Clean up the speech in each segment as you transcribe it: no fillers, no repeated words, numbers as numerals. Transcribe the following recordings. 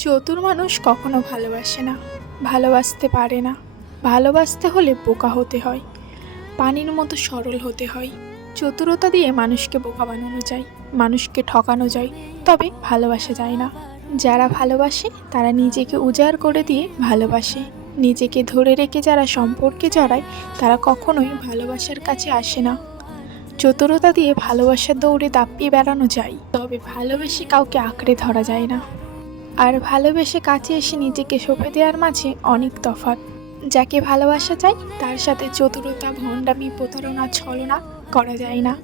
চতুর মানুষ কখনো ভালোবাসে না, ভালোবাসতে পারে না। ভালোবাসতে হলে বোকা হতে হয়, পানির মতো সরল হতে হয়। চতুরতা দিয়ে মানুষকে বোকা বানানো যায়, মানুষকে ঠকানো যায়, তবে ভালোবাসা যায় না। যারা ভালোবাসে তারা নিজেকে উজাড় করে দিয়ে ভালোবাসে। নিজেকে ধরে রেখে যারা সম্পর্কে জড়ায় তারা কখনোই ভালোবাসার কাছে আসে না। চতুরতা দিয়ে ভালোবাসার দৌড়ে দাপিয়ে বেড়ানো যায়, তবে ভালোবেসে কাউকে আঁকড়ে ধরা যায় না। আর ভালোবেসে কাছে এসে নিজেকে সঁপে দেওয়ার মাঝে অনেক তফাৎ। যাকে ভালোবাসা চাই তার সাথে চতুরতা, ভণ্ডামি, প্রতারণা, ছলনা করা যায় না।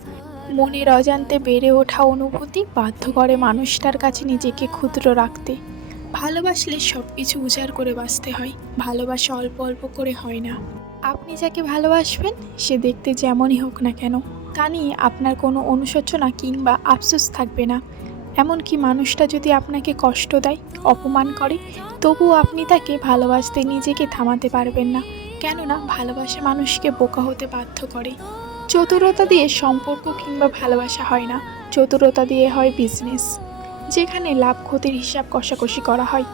মনের অজান্তে বেড়ে ওঠা অনুভূতি বাধ্য করে মানুষটার কাছে নিজেকে ক্ষুদ্র রাখতে। ভালোবাসলে সব কিছু উজাড় করে বাঁচতে হয়, ভালোবাসা অল্প অল্প করে হয় না। আপনি যাকে ভালোবাসবেন সে দেখতে যেমনই হোক না কেন, তা নিয়ে আপনার কোনো অনুশোচনা কিংবা আফসোস থাকবে না। এমনকি মানুষটা যদি আপনাকে কষ্ট দেয়, অপমান করে, তবুও আপনি তাকে ভালোবাসতে নিজেকে থামাতে পারবেন না। কেননা ভালোবাসা মানুষকে বোকা হতে বাধ্য করে। চতুরতা দিয়ে সম্পর্ক কিংবা ভালোবাসা হয় না, চতুরতা দিয়ে হয় বিজনেস, যেখানে লাভ ক্ষতির হিসাব কষাকষি করা হয়।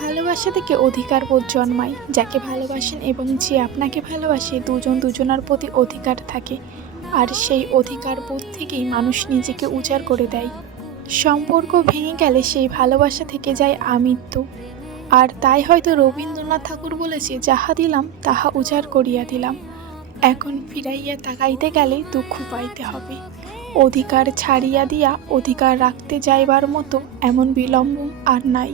ভালোবাসা থেকে অধিকার বোধ জন্মায়। যাকে ভালোবাসেন এবং যে আপনাকে ভালোবাসে, দুজন দুজনার প্রতি অধিকার থাকে, আর সেই অধিকার বোধ থেকেই মানুষ নিজেকে উজাড় করে দেয়। সম্পর্ক ভেঙে গেলে সেই ভালোবাসা থেকে যায় আমৃত্যু। আর তাই হয়তো রবীন্দ্রনাথ ঠাকুর বলেছে, যাহা দিলাম তাহা উজাড় করিয়া দিলাম, এখন ফিরাইয়া তাকাইতে গেলে দুঃখ পাইতে হবে। অধিকার ছাড়িয়া দিয়া অধিকার রাখতে যাইবার মতো এমন বিলম্ব আর নাই।